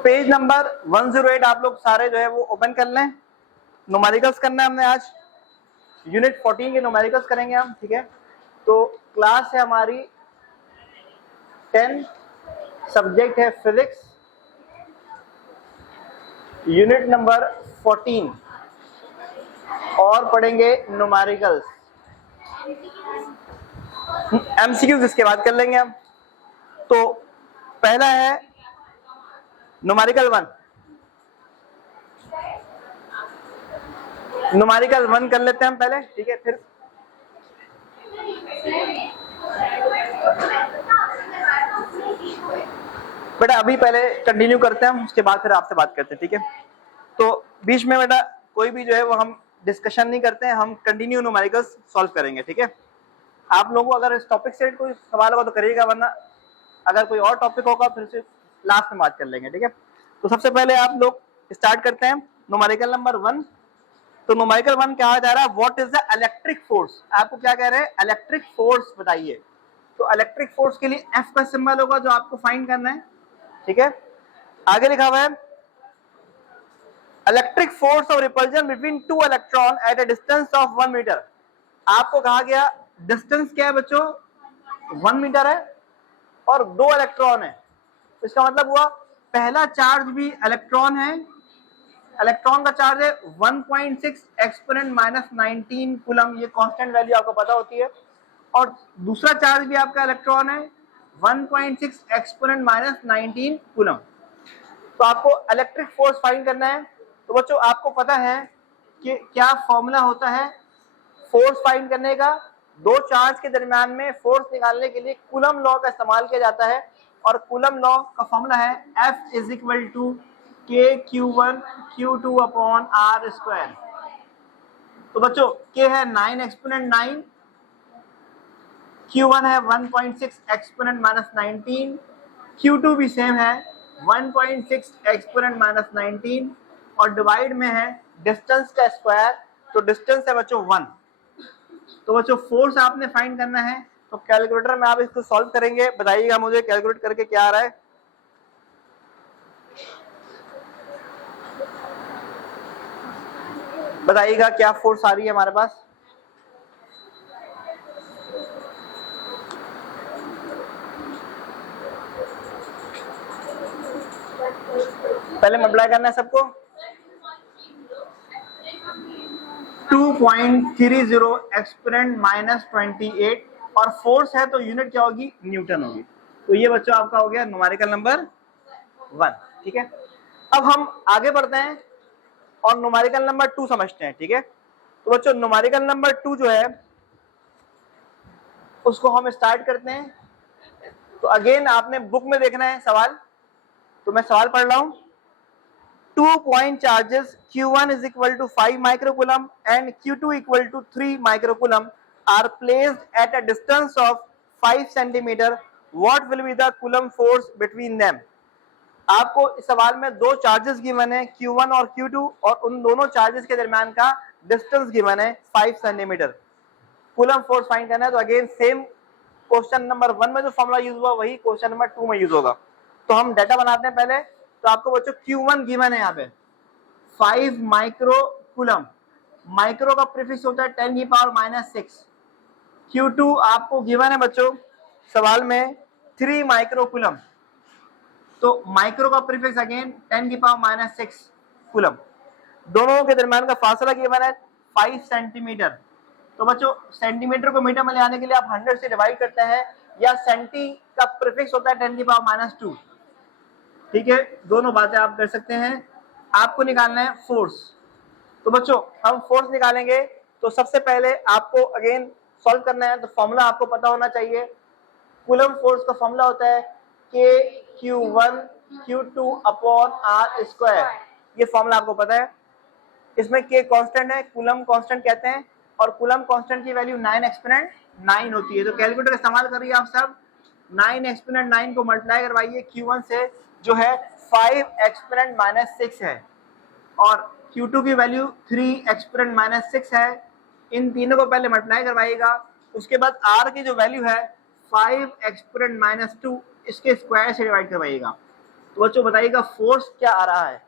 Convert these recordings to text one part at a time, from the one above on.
Page number 108 आप लोग सारे जो है वो ओपन कर लें। न्यूमेरिकल्स करना है हमने आज, यूनिट 14 के न्यूमेरिकल्स करेंगे हम, ठीक है। तो क्लास है हमारी 10, सब्जेक्ट है फिजिक्स, यूनिट नंबर 14 और पढ़ेंगे न्यूमेरिकल्स। एमसीक्यूज इसके बाद कर लेंगे हम। तो पहला है न्यूमेरिकल 1। न्यूमेरिकल 1 कर लेते हैं हम पहले, ठीक है। फिर बेटा अभी पहले कंटिन्यू करते हैं हम, उसके बाद फिर आपसे बात करते हैं, ठीक है। तो बीच में बेटा कोई भी जो है वो हम डिस्कशन नहीं करते हैं, हम कंटिन्यू न्यूमेरिकल्स सॉल्व करेंगे, ठीक है। आप लोगों को अगर इस टॉपिक से कोई सवाल होगा तो करिएगा, वरना अगर कोई और टॉपिक होगा फिर से लास्ट में बात कर लेंगे, ठीक है। तो सबसे पहले आप लोग स्टार्ट करते हैं न्यूमेरिकल नंबर 1। तो न्यूमेरिकल 1 कहा जा रहा है what is the electric force. आपको क्या कह रहे हैं, इलेक्ट्रिक फोर्स बताइए। तो इलेक्ट्रिक फोर्स के लिए एफ का सिंबल होगा जो आपको फाइंड करना है, ठीक है। आगे लिखा हुआ है electric force of repulsion between two electron at a distance of 1 metre. आपको कहा गया डिस्टेंस क्या है बच्चों, 1 मीटर है और 2 इलेक्ट्रॉन है। इसका मतलब हुआ पहला चार्ज भी इलेक्ट्रॉन है, इलेक्ट्रॉन का चार्ज है 1.6 एक्सपोनेंट माइनस 19 कूलम, ये कांस्टेंट वैल्यू आपको पता होती है। और दूसरा चार्ज भी आपका इलेक्ट्रॉन है 1.6 एक्सपोनेंट माइनस 19 कूलम। तो आपको इलेक्ट्रिक फोर्स फाइंड करना है। तो बच्चों आपको पता है कि क्या फॉर्मूला होता है फोर्स फाइंड करने का। दो चार्ज के दरमियान में फोर्स निकालने के लिए कूलम लॉ का इस्तेमाल किया जाता है, और कूलम लॉ का फॉर्मूला है F इज इक्वल टू के Q1 Q2 upon R square. तो बच्चों K है 9 एक्सपोनेंट 9, Q1 है 1.6 एक्सपोनेंट माइनस 19, Q2 भी सेम है 1.6 एक्सपोनेंट माइनस 19, और डिवाइड में है डिस्टेंस का स्क्वायर। तो डिस्टेंस है बच्चों 1। तो बच्चों फोर्स आपने फाइंड करना है, तो कैलकुलेटर में आप इसको सॉल्व करेंगे। बताइएगा मुझे कैलकुलेट करके क्या आ रहा है। बताइएगा क्या फोर्स आ रही है हमारे पास। पहले मल्टीप्लाई करना है सबको। 2.30 एक्सपोनेंट माइनस 28, और फोर्स है तो यूनिट क्या होगी, न्यूटन होगी। तो ये बच्चों आपका हो गया न्यूमेरिकल नंबर 1, ठीक है। अब हम आगे बढ़ते हैं और न्यूमेरिकल नंबर 2 समझते हैं, ठीक है। तो बच्चों न्यूमेरिकल नंबर 2 जो है उसको हम स्टार्ट करते हैं। तो अगेन आपने बुक में देखना है सवाल, तो मैं सवाल पढ़ रहा हूं। 2 point charges Q1 is equal to 5 microcoulomb and Q2 equal to 3 microcoulomb are placed at a distance of 5 centimeter. What will be the coulomb force between them? आपको इस सवाल में दो चार्जेस गिवन है Q1 और Q2, और उन दोनों चार्जेस के दरमियान का डिस्टेंस गिवन है 5 सेंटीमीटर। कूलम फोर्स फाइंड करना है। तो अगेन सेम क्वेश्चन नंबर 1 में जो फॉर्मूला यूज हुआ वही क्वेश्चन नंबर 2 में यूज होगा। तो हम डाटा बनाते हैं पहले। तो आपको बच्चों Q1 गिवन है यहाँ पे 5 माइक्रो कूलम, माइक्रो का प्रीफिक्स होता है 10 की पावर माइनस 6। Q2 आपको गिवन है बच्चों सवाल में 3 माइक्रो कूलम, तो माइक्रो का प्रीफिक्स अगेन 10 की पावर माइनस 6 कूलम। दोनों के दरमियान का फासला गिवन है 5 सेंटीमीटर। तो बच्चों सेंटीमीटर को मीटर में ले आने के लिए आप 100 से डिवाइड करते हैं, या सेंटी का प्रीफिक्स होता है 10 की पावर माइनस 2, ठीक है। दोनों बातें आप कर सकते हैं। आपको निकालना है फोर्स। तो बच्चों हम फोर्स निकालेंगे, तो सबसे पहले आपको अगेन सॉल्व करना है। तो फॉर्मूला आपको पता होना चाहिए। कूलम फोर्स का फॉर्मूला होता है के Q1 Q2 upon R square. ये फॉर्मूला आपको पता है। इसमें के कांस्टेंट है, कूलम कांस्टेंट कहते हैं, और कूलम कांस्टेंट की वैल्यू 9 एक्सपोनेंट 9 होती है। तो कैलकुलेटर इस्तेमाल करिए आप सब, 9 एक्सपोनेंट 9 को मल्टीप्लाई करवाइए Q1 से जो है 5 एक्सपोनेंट माइनस 6 है, और Q2 की वैल्यू 3 एक्सपोनेंट माइनस 6 है। इन तीनों को पहले मल्टीप्लाई करवाइएगा। उसके बाद R की जो वैल्यू है 5 एक्सपोनेंट माइनस 2, इसके स्क्वायर से डिवाइड करवाइएगा। तो बच्चों बताइएगा फोर्स क्या आ रहा है,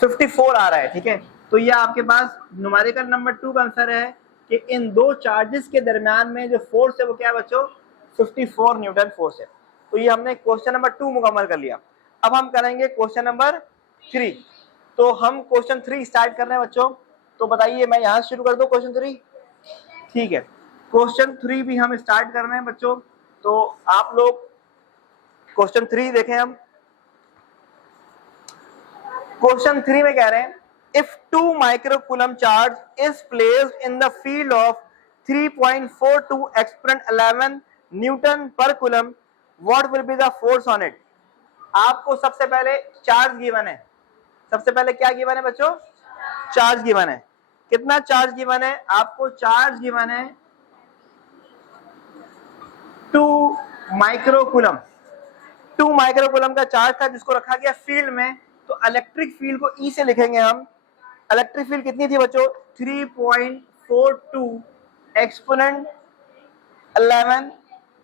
54 आ रहा है, ठीक है। तो ये आपके पास न्यूमेरिकल नंबर 2 का आंसर है कि इन दो चार्जेस के दरमियान में जो फोर्स है वो क्या है बच्चों, 54 न्यूटन फोर्स है। तो ये हमने क्वेश्चन नंबर 2 मुकम्मल कर लिया। अब हम करेंगे क्वेश्चन नंबर 3। तो हम क्वेश्चन 3 स्टार्ट कर रहे हैं बच्चों। तो बताइए मैं यहां शुरू कर दूं क्वेश्चन 3, ठीक है। क्वेश्चन 3 भी हम स्टार्ट कर रहे हैं बच्चों। तो आप लोग क्वेश्चन 3 देखें। हम क्वेश्चन 3 में कह रहे हैं if 2 microcoulomb charge is placed in the field of 3.42 exponent 11 newton पर coulomb, what will be the force on it. आपको सबसे पहले चार्ज गिवन है, सबसे पहले क्या गिवन है बच्चों, चार्ज गिवन है। कितना चार्ज गिवन है आपको, चार्ज गिवन है 2 माइक्रोकूलम। 2 माइक्रोकूलम का चार्ज था जिसको रखा गया फील्ड में। तो इलेक्ट्रिक फील्ड को ई से लिखेंगे हम। इलेक्ट्रिक फील्ड कितनी थी बच्चों, 3.42 एक्सपोनेंट 11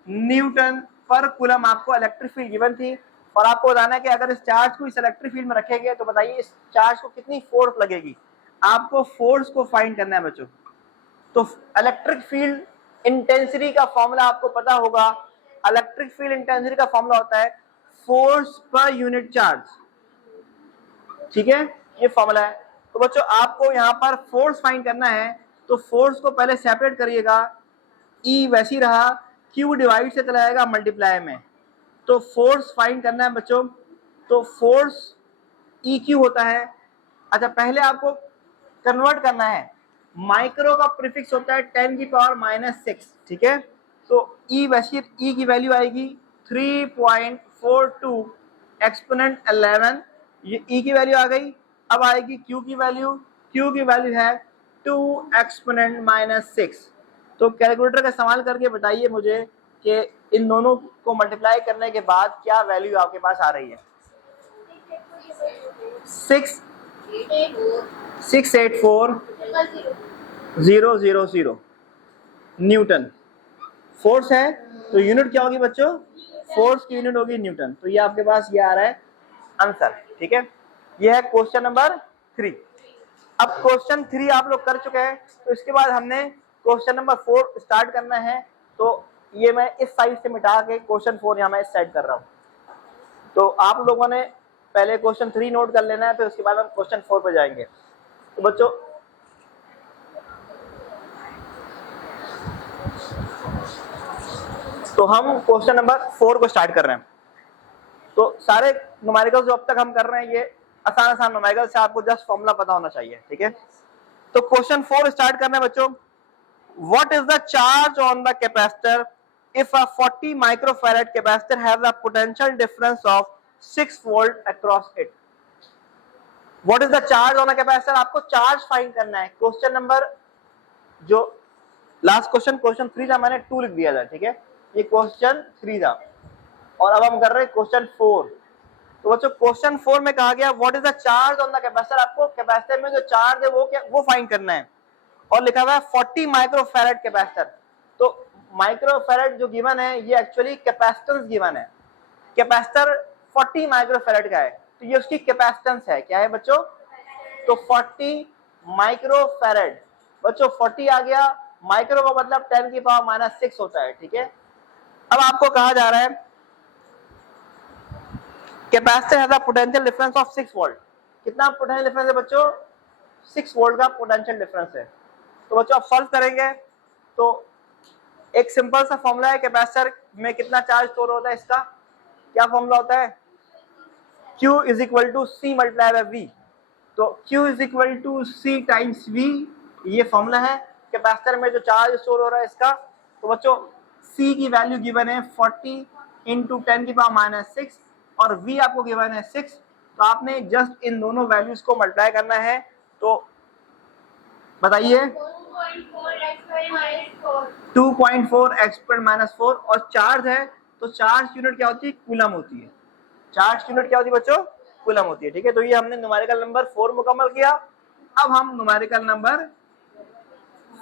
न्यूटन पर कूलम आपको इलेक्ट्रिक फील्ड गिवन थी। और आपको बताना है कि अगर इस चार्ज को इस इलेक्ट्रिक फील्ड में रखेंगे तो बताइए इस चार्ज को कितनी फोर्स लगेगी। आपको फोर्स को फाइंड करना है बच्चों। तो इलेक्ट्रिक फील्ड इंटेंसिटी का फॉर्मूला आपको पता होगा। इलेक्ट्रिक फील्ड इंटेंसिटी का फॉर्मूला होता है फोर्स पर यूनिट चार्ज, ठीक है, ये फॉर्मूला है। तो बच्चों आपको यहाँ पर फोर्स फाइंड करना है। तो फोर्स को पहले सेपरेट करिएगा, ई वैसी रहा, क्यू डिवाइड से चला जाएगा मल्टीप्लाई में। तो फोर्स फाइंड करना है बच्चों। तो फोर्स ई क्यू होता है। अच्छा पहले आपको कन्वर्ट करना है, माइक्रो का प्रीफिक्स होता है 10⁻⁻6, ठीक है। तो ई वैसी ई की वैल्यू आएगी 3.42 एक्सपोनेंट 11, ये ई की वैल्यू आ गई। अब आएगी क्यू की वैल्यू, क्यू की वैल्यू है 2 एक्सपोनेंट -6। तो कैलकुलेटर का इस्तेमाल करके बताइए मुझे कि इन दोनों को मल्टीप्लाई करने के बाद क्या वैल्यू आपके पास आ रही है। 684,000 न्यूटन फोर्स है। तो यूनिट क्या होगी बच्चों, फोर्स की यूनिट होगी न्यूटन। तो ये आपके पास ये आ रहा है आंसर, ठीक है। ये है क्वेश्चन नंबर 3। अब क्वेश्चन 3 आप लोग कर चुके हैं। तो इसके बाद हमने क्वेश्चन नंबर 4 स्टार्ट करना है। तो ये मैं इस साइड से मिटा के क्वेश्चन 4 यहाँ मैं इस साइड कर रहा हूँ। तो आप लोगों ने पहले क्वेश्चन 3 नोट कर लेना है, फिर उसके बाद हम क्वेश्चन 4 पे जाएंगे। तो बच्चों तो हम क्वेश्चन नंबर 4 को स्टार्ट कर रहे हैं। तो सारे न्यूमेरिकल्स जो अब तक हम कर रहे हैं ये आसान आसान न्यूमेरिकल्स से, आपको जस्ट फॉर्मूला पता होना चाहिए, ठीक है। तो क्वेश्चन 4 स्टार्ट करना है बच्चों। What is the charge on the capacitor if a 40 microfarad capacitor has a potential difference of 6 volt across it. What is the charge on the capacitor, आपको चार्ज फाइंड करना है। क्वेश्चन नंबर जो last question question 3 था, मैंने 2 लिख दिया था, ठीक है। ये क्वेश्चन 3 था और अब हम कर रहे हैं क्वेश्चन 4। तो बच्चों क्वेश्चन 4 में कहा गया what is the charge on the capacitor, आपको कैपेसिटर में जो चार्ज है वो क्या, वो फाइंड करना है। और लिखा हुआ है 40 माइक्रोफैराड कैपेसिटर। तो माइक्रोफैराड जो गिवन है ये एक्चुअली कैपेसिटेंस गिवन है। कैपेसिटर 40 माइक्रोफैराड का है, तो ये उसकी कैपेसिटेंस है। क्या है बच्चों, तो 40 माइक्रोफैराड। बच्चों 40 आ गया, माइक्रो का मतलब 10⁻⁻6 होता है, ठीक है। अब आपको कहा जा रहा है capacitor has a potential difference of 6 volt. कितना पोटेंशियल डिफरेंस है बच्चों, 6 वोल्ट का पोटेंशियल डिफरेंस है। तो बच्चों आप सॉल्व करेंगे तो एक सिंपल सा फॉर्मूला है, कैपेसिटर में कितना चार्ज स्टोर होता है, इसका क्या फॉर्मूला होता है, Q is equal to C multiply by V। तो Q is equal to C times V, ये फॉर्मूला है कैपेसिटर में जो चार्ज स्टोर हो रहा है इसका। तो बच्चों C की वैल्यू गिवन है 40 इंटू 10⁻⁻6 और V आपको गिवन है 6। तो आपने जस्ट इन दोनों वैल्यूज को मल्टीप्लाई करना है। तो बताइए 2.4 एक्सपोनेंट-4 और चार्ज है तो चार्ज यूनिट क्या होती है, कूलम होती है। चार्ज यूनिट क्या होती है बच्चों, कूलम होती है, ठीक है। तो ये हमने न्यूमेरिकल नंबर 4 मुकम्मल किया। अब हम न्यूमेरिकल नंबर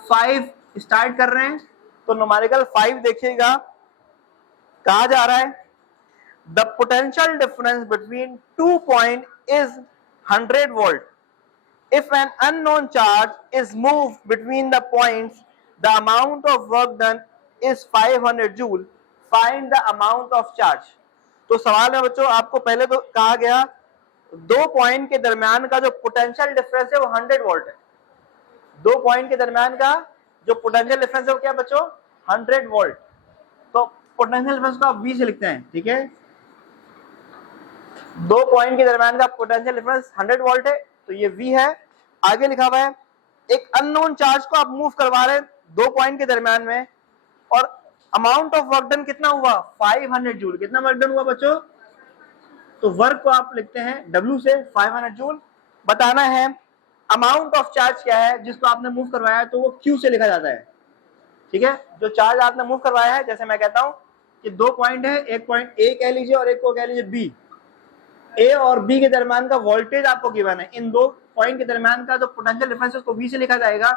5 स्टार्ट कर रहे हैं। तो न्यूमेरिकल 5 देखिएगा, कहा जा रहा है the potential difference between 2 points is 100 volt. If an unknown charge is moved between the points, the amount of work done is 500 joule. Find the amount of charge. तो सवाल है बच्चों, आपको पहले तो कहा गया 2 पॉइंट के दरमियान का जो पोटेंशियल डिफरेंस है वो 100 वोल्ट है। 2 पॉइंट के दरमियान का जो पोटेंशियल डिफरेंस है वो क्या बच्चों? 100 वोल्ट। तो पोटेंशियल डिफरेंस को आप V से लिखते हैं, ठीक है। 2 पॉइंट के दरमियान का पोटेंशियल डिफरेंस 100 वोल्ट है, तो ये V है। आगे लिखा हुआ है एक अननोन चार्ज को आप मूव करवा रहे हैं 2 पॉइंट के दरमियान में, और अमाउंट ऑफ वर्क डन कितना हुआ? 500 जूल। कितना वर्क डन हुआ बच्चों? तो वर्क को आप लिखते हैं W से 500 जूल। बताना है अमाउंट ऑफ चार्ज क्या है जिसको आपने मूव करवाया है, तो वो Q से लिखा जाता है, ठीक है। जो चार्ज आपने मूव करवाया है, जैसे मैं कहता हूं कि 2 पॉइंट है, एक पॉइंट A कह लीजिए और एक को कह लीजिए B। A और B के दरमियान का वोल्टेज आपको गिवन है, इन 2 पॉइंट के दरमियान का जो पोटेंशियल डिफरेंस है उसको V से लिखा जाएगा,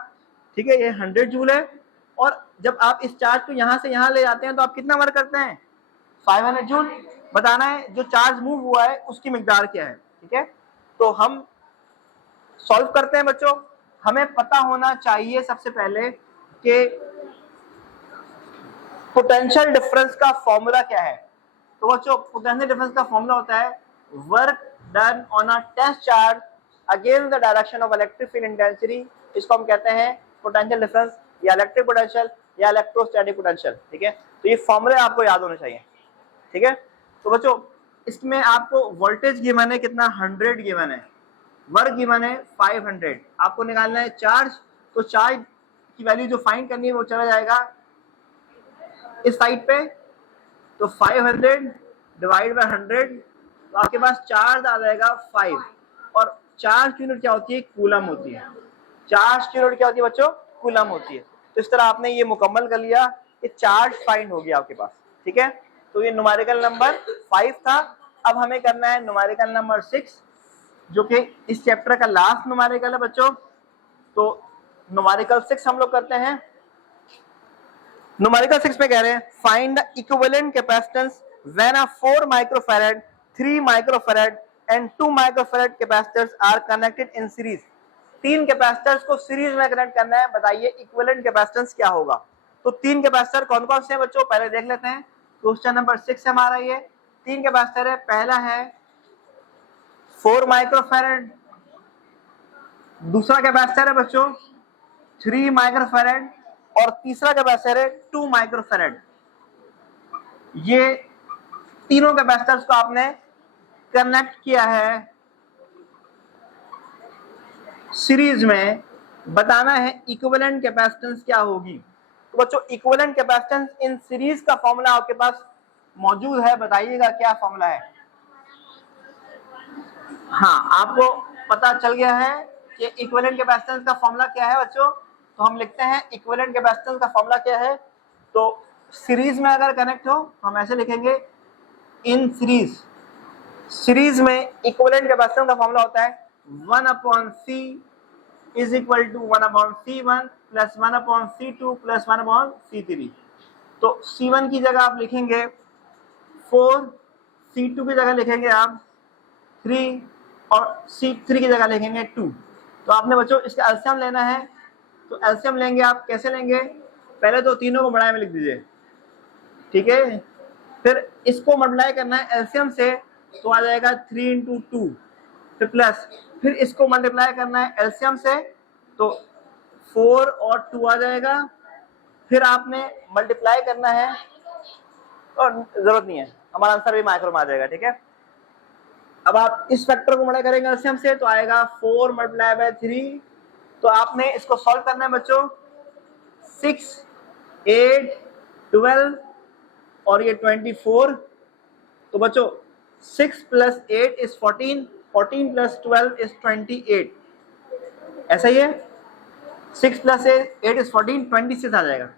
ठीक है। ये 100 जूल है, और जब आप इस चार्ज को यहां से यहां ले जाते हैं तो आप कितना वर्क करते हैं? 500 जूल। बताना है जो चार्ज मूव हुआ है उसकी मिकदार क्या है, ठीक है। तो हम सॉल्व करते हैं बच्चों। हमें पता होना चाहिए सबसे पहले कि पोटेंशियल डिफरेंस का फॉर्मूला क्या है। तो बच्चों पोटेंशियल डिफरेंस का फॉर्मूला होता है work done on a test charge against the direction of electric field intensity. इसको हम कहते हैं पोटेंशियल डिफरेंस या इलेक्ट्रिक पोटेंशियल या इलेक्ट्रोस्टैटिक पोटेंशियल, ठीक है। तो ये फॉर्मूले आपको याद होने चाहिए, ठीक है। तो बच्चों इसमें आपको वोल्टेज गिवन है कितना? 100 गिवन है, वर्क गिवन है 500। आपको निकालना है चार्ज, तो चार्ज की वैल्यू जो फाइंड करनी है वो चला जाएगा इस साइड पे, तो 500 डिवाइड बाय 100, तो आपके पास चार्ज आ जाएगा 5। और चार्ज की यूनिट क्या होती है? कूलम होती है। चार्ज की यूनिट क्या होती है बच्चों? कूलम होती है। तो इस तरह आपने ये मुकम्मल कर लिया कि चार्ज फाइंड हो गया आपके पास, ठीक है। तो ये न्यूमेरिकल नंबर 5 था। अब हमें करना है न्यूमेरिकल नंबर 6, जो कि इस चैप्टर का लास्ट न्यूमेरिकल है बच्चों। तो न्यूमेरिकल 6 हम लोग करते हैं। न्यूमेरिकल 6 में कह रहे हैं find the equivalent capacitance when a 4 microfarad, 3 microfarad and 2 microfarad capacitors are connected in series. 3 capacitors को सीरीज में कनेक्ट करना है। बताइए इक्विवेलेंट कैपेसिटेंस क्या होगा। तो 3 कैपेसिटर कौन कौन से हैं बच्चों? पहले देख लेते हैं। क्वेश्चन नंबर 6 हमारा ये 3 कैपेसिटर है। पहला है 4 माइक्रोफैराड, दूसरा कैपेसिटर है बच्चों 3 माइक्रोफैराड, और तीसरा कैपेसिटर है 2 माइक्रोफैराड। ये तीनों कैपेसिटर्स को आपने कनेक्ट किया है सीरीज में। बताना है इक्विवेलेंट कैपेसिटेंस क्या होगी। तो बच्चों इक्विवेलेंट कैपेसिटेंस इन सीरीज का फॉर्मूला आपके पास मौजूद है। बताइएगा क्या फॉर्मूला है। हाँ, आपको पता चल गया है कि इक्विवेलेंट कैपेसिटेंस का फॉर्मूला क्या है बच्चों। तो हम लिखते हैं इक्विवेलेंट कैपेसिटेंस का फॉर्मूला क्या है। तो सीरीज में अगर कनेक्ट हो तो हम ऐसे लिखेंगे इन सीरीज। सीरीज में इक्विवेलेंट कैपेसिटेंस का फॉर्मूला होता है 1/C is equal to 1/C1 plus 1/C2 plus 1/C3। तो C1 की जगह आप लिखेंगे 4, C2 की जगह लिखेंगे आप 3 और C3 की जगह लिखेंगे 2। तो आपने बच्चों इसका एलसीएम लेना है। तो एलसीएम लेंगे आप, कैसे लेंगे? पहले तो तीनों को बढ़ाए में लिख दीजिए, ठीक है। फिर इसको मल्टीप्लाई करना है एलसीएम से, तो आ जाएगा 3 × 2, फिर प्लस, फिर इसको मल्टीप्लाई करना है एलसीएम से, तो 4 और 2 आ जाएगा। फिर आपने मल्टीप्लाई करना है, और जरूरत नहीं है, हमारा आंसर भी माइक्रो में आ जाएगा, ठीक है। अब आप इस फैक्टर को मल्टीप्लाई करेंगे एलसीएम से, तो आएगा 4 × 3। तो आपने इसको सॉल्व करना है बच्चों। 6, 8, 12 और ये 24। तो बच्चों 6 + 8 इज 14, 14 + 12 इज 28। ऐसा ही है, 6 + 8 इज 14, 26 आ जाएगा।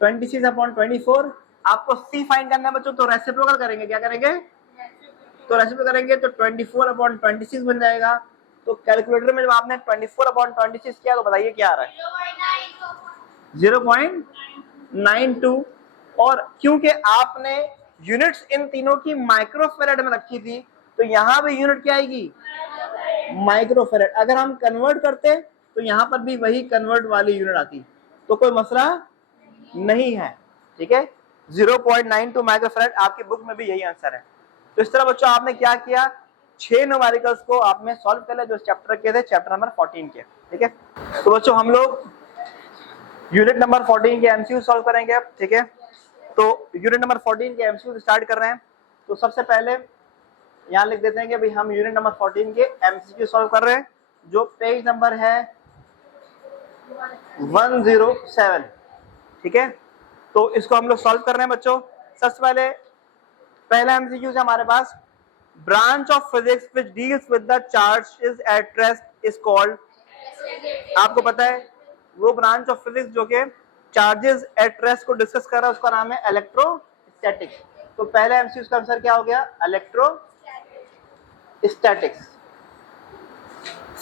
26/24। आपको C फाइंड करना है बच्चों, तो रेसिप्रोकल करेंगे। क्या करेंगे? तो रेसिप्रोकल करेंगे तो 24/26 बन जाएगा। तो कैलकुलेटर में जब आपने 24/26 किया तो बताइए क्या आ रहा है? 0.92। और क्योंकि आपने यूनिट्स इन तीनों की माइक्रोफेरेड में रखी थी, तो यहाँ भी यूनिट क्या आएगी, माइक्रोफेरेड। अगर हम कन्वर्ट करते तो यहाँ पर भी वही कन्वर्ट वाली यूनिट आती, तो कोई मसला नहीं है, ठीक है। 0.92 माइक्रोफेरेड, आपकी बुक में भी यही आंसर है। तो इस तरह बच्चों आपने क्या किया, 6 न्यूमेरिकल्स को आपने सॉल्व कर लिया जो चैप्टर के थे, चैप्टर नंबर 14 के, ठीक है। तो बच्चों हम लोग यूनिट नंबर 14 के एमसीक्यू सॉल्व करेंगे अब, ठीक है। तो यूनिट नंबर 14 के एमसीक्यू स्टार्ट कर रहे हैं। तो सबसे पहले यहाँ लिख देते हैं कि भाई हम यूनिट नंबर 14 के एमसीक्यू सॉल्व कर रहे हैं, जो पेज नंबर है 107, ठीक है। तो इसको हम लोग सॉल्व कर रहे हैं बच्चों। सबसे पहले पहला एमसीक्यू है हमारे पास, branch of physics which deals with the charges at rest is called. आपको पता है वो ब्रांच ऑफ फिजिक्स जो कि चार्जेस एट रेस्ट को डिस्कस कर रहा है उसका नाम है इलेक्ट्रोस्टैटिक्स। तो पहले एमसीक्यू का आंसर क्या हो गया, इलेक्ट्रोस्टैटिक्स।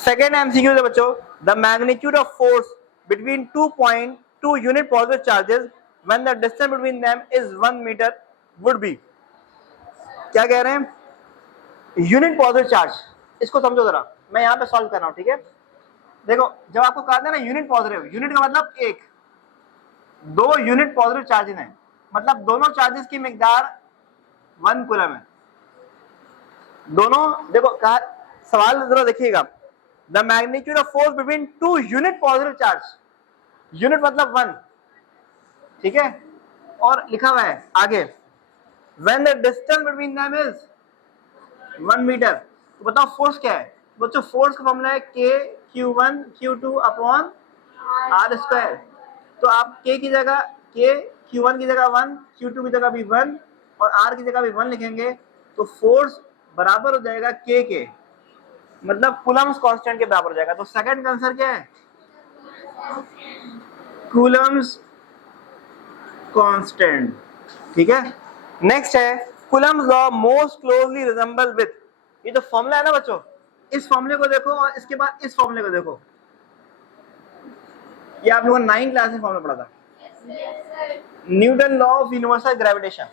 सेकेंड एमसीक्यू है बच्चों, the magnitude of force between 2 unit positive charges when the distance between them is 1 metre would be. क्या कह रहे हैं, यूनिट पॉजिटिव चार्ज, इसको समझो जरा, मैं यहाँ पे सॉल्व कर रहा हूँ, ठीक है। देखो जब आपको कहा था ना यूनिट पॉजिटिव, यूनिट का मतलब एक, 2 यूनिट पॉजिटिव चार्जेस हैं, मतलब दोनों चार्जेस की मिकदार 1 कूलम है। दोनों देखो कहा, सवाल जरा देखिएगा, the magnitude of force between 2 unit positive charge, unit मतलब 1, ठीक है, और लिखा हुआ है आगे when the distance between them is 1 metre. तो बताओ फोर्स क्या है बच्चों, फोर्स का फॉर्मूला है Q1 Q2 upon R square. तो आप K की जगह Q1 की जगह 1, Q2 की जगह भी 1 और R की जगह भी 1 लिखेंगे, तो फोर्स बराबर हो जाएगा K के, मतलब कूलम्स कांस्टेंट के बराबर हो जाएगा। तो सेकंड का आंसर क्या है, कूलम्स कांस्टेंट, ठीक है। नेक्स्ट है Coulomb's law most closely resemble with, ये जो फॉर्मूला है ना बच्चों, इस फॉर्मूले को देखो और इसके बाद इस फॉर्मूले को देखो, ये आप लोगों ने 9th क्लास में फॉर्मूला पढ़ा था, Newton law of universal gravitation.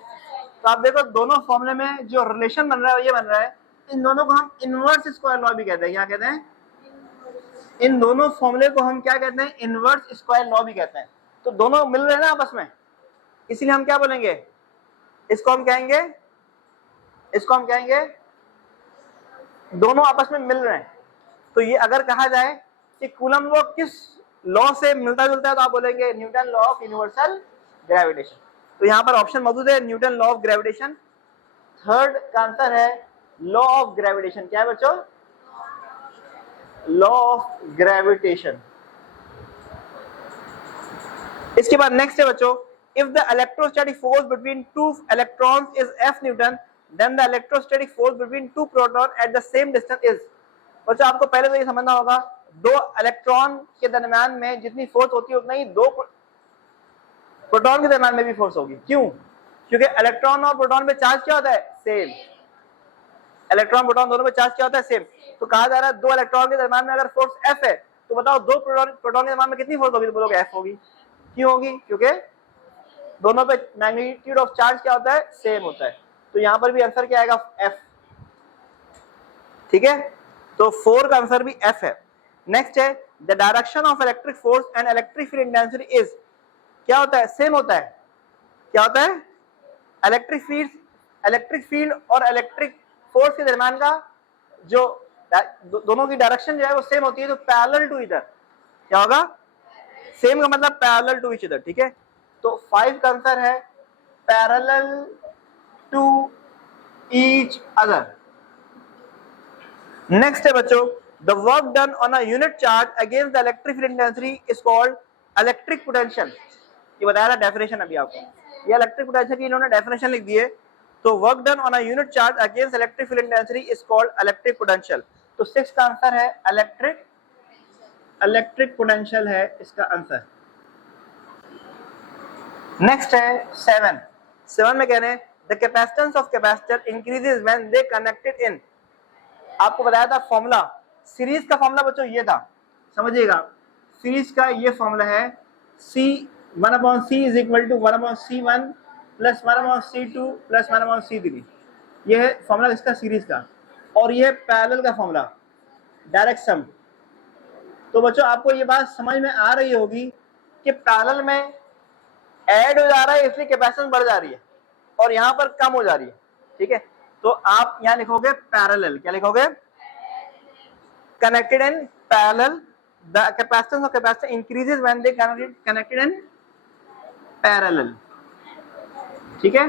तो आप देखो दोनों फॉर्मूले में जो रिलेशन बन रहा है ये बन रहा है, इन दोनों को हम इनवर्स स्क्वायर लॉ भी कहते हैं। क्या कहते हैं, इन दोनों फॉर्मूले को हम क्या कहते हैं, इनवर्स स्क्वायर लॉ भी कहते हैं। तो दोनों मिल रहे हैं ना आपस में, इसीलिए हम क्या बोलेंगे, इसको हम कहेंगे दोनों आपस में मिल रहे हैं। तो ये अगर कहा जाए कि कूलम लॉ किस लॉ से मिलता जुलता है, तो आप बोलेंगे Newton law of universal gravitation. तो यहाँ पर ऑप्शन मौजूद है Newton law of gravitation. Third का आंसर है लॉ ऑफ ग्रेविटेशन। क्या है बच्चों, लॉ ऑफ ग्रेविटेशन। इसके बाद नेक्स्ट है बच्चों, if the electrostatic force between 2 electrons is F Newton, then the electrostatic force between 2 proton at the same distance is। बच्चों आपको पहले तो ये समझना होगा, 2 इलेक्ट्रॉन के दरम्यान में जितनी फोर्स होती है उतना ही 2 प्रोटॉन के दरम्यान में भी फोर्स होगी। क्यों, क्योंकि इलेक्ट्रॉन और प्रोटॉन में चार्ज क्या होता है, सेम। इलेक्ट्रॉन प्रोटॉन दोनों में चार्ज क्या होता है, सेम। तो कहा जा रहा है 2 इलेक्ट्रॉन के दरम्यान में अगर फोर्स F है, तो बताओ 2 प्रोटॉन के दरम्यान में कितनी फोर्स होगी, तो बोलोगे F होगी। क्यों होगी, क्योंकि दोनों पे मैग्नीट्यूड ऑफ चार्ज क्या होता है, सेम होता है। तो यहां पर भी आंसर क्या आएगा, F, ठीक है। तो 4 का आंसर भी F है। नेक्स्ट है the direction of electric force and electric field intensity is, क्या होता है, सेम होता है। क्या होता है, इलेक्ट्रिक फील्ड और इलेक्ट्रिक फोर्स के दरम्यान का जो दोनों की डायरेक्शन जो है वो सेम होती है, तो पैरेलल टू ईदर। क्या होगा, सेम का मतलब पैरेलल टू ईच अदर, ठीक है। तो 5 का आंसर है parallel to each other. Next है बच्चों, the work done on a unit charge against the electric field intensity is called electric potential. ये बताया था डेफिनेशन अभी आपको, ये इलेक्ट्रिक पोटेंशियल की इन्होंने डेफिनेशन लिख दी है। तो work done on a unit charge against electric field intensity is called electric potential. तो 6 का आंसर है इलेक्ट्रिक पोटेंशियल है इसका आंसर। नेक्स्ट है 7 में कह रहे हैं the capacitance of capacitor increases when they connected इन। आपको बताया था फॉर्मूला, सीरीज का फॉर्मूला बच्चों ये था, समझिएगा। सीरीज का ये फॉर्मूला है C 1/C is equal to 1/C1 plus 1 upon C2 plus 1 upon C3। ये है फॉर्मूला इसका सीरीज का, और ये पैरेलल का फॉर्मूला डायरेक्ट सम। तो बच्चों आपको ये बात समझ में आ रही होगी कि पैरेलल में ऐड हो जा रहा है इसलिए कैपेसिटेंस बढ़ जा रही है और यहाँ पर कम हो जा रही है, ठीक है। तो आप यहाँ लिखोगे पैरेलल, क्या लिखोगे? Connected in parallel, the capacitance of capacitor increases when they connected in parallel, ठीक है।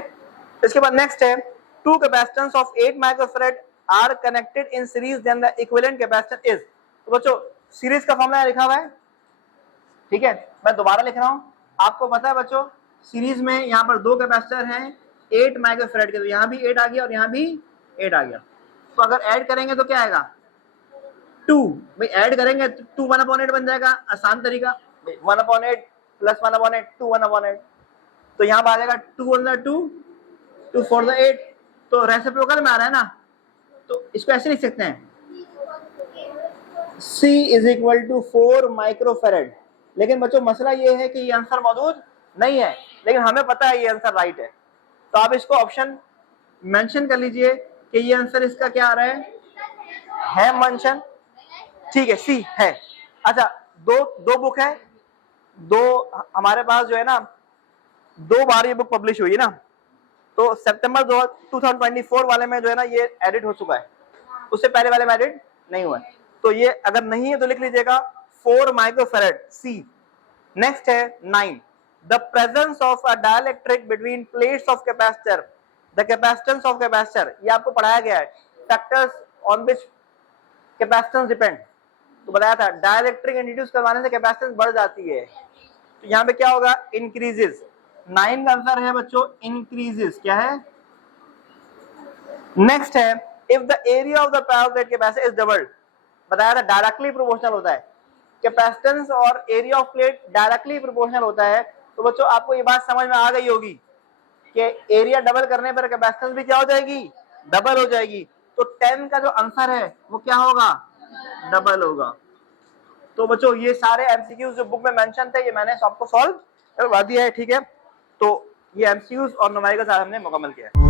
इसके बाद नेक्स्ट है two capacitance of 8 microfarad are connected in series then the equivalent capacitance is. तो बच्चों सीरीज का फॉर्मूला लिखा हुआ है, ठीक है। मैं दोबारा लिख रहा हूं, आपको पता है बच्चों सीरीज में यहाँ पर दो कैपेसिटर हैं 8 माइक्रोफैराड के, तो यहाँ भी 8 आ गया और यहाँ भी 8 आ गया। तो अगर ऐड करेंगे तो क्या आएगा? 2। भाई ऐड करेंगे तो 2 1/8 बन जाएगा, आसान तरीका। 1/8 प्लस 1/8 2 1/8, तो यहाँ पर आ जाएगा 2 1 2 2 4 8, तो रेसिप्रोकल में आ रहा है ना, तो इसको ऐसे लिख सकते हैं C is equal to 4 microfarad. लेकिन बच्चों मसला ये है कि ये आंसर मौजूद नहीं है, लेकिन हमें पता है ये आंसर राइट है, तो आप इसको ऑप्शन मेंशन कर लीजिए कि ये आंसर इसका क्या आ रहा है मेंशन, ठीक है, सी है। अच्छा दो बुक है, दो हमारे पास जो है ना 2 बार ये बुक पब्लिश हुई है ना, तो सितंबर 2024 वाले में जो है ना ये एडिट हो चुका है, उससे पहले वाले में एडिट नहीं हुआ है। तो ये अगर नहीं है तो लिख लीजिएगा 4 माइक्रोफैराड सी। नेक्स्ट है 9, the presence of a dielectric between plates of capacitor, the capacitance of capacitor. ये आपको पढ़ाया गया है, factors on which capacitance depend. तो बताया था डाइलेक्ट्रिक इंट्रोड्यूस करवाने से कैपेसिटेंस बढ़ जाती है, तो यहाँ पे क्या होगा? इंक्रीजेस। 9 का आंसर है बच्चों इंक्रीजेस, क्या है? नेक्स्ट है if the area of the parallel plate capacitor is doubled. बताया था डायरेक्टली प्रोपोर्शनल होता है, कैपेसिटेंस और area of plate directly proportional होता है। तो बच्चों आपको ये बात समझ में आ गई होगी कि एरिया डबल करने पर कैपेसिटेंस भी क्या हो जाएगी? डबल हो जाएगी। तो 10 का जो आंसर है वो क्या होगा? डबल होगा। तो बच्चों ये सारे एमसीक्यूज जो बुक में मेंशन थे ये मैंने आपको सॉल्व करवा दिया है, ठीक है। तो ये एमसीक्यूज और न्यूमेरिकल्स हमने मुकम्मल किया है।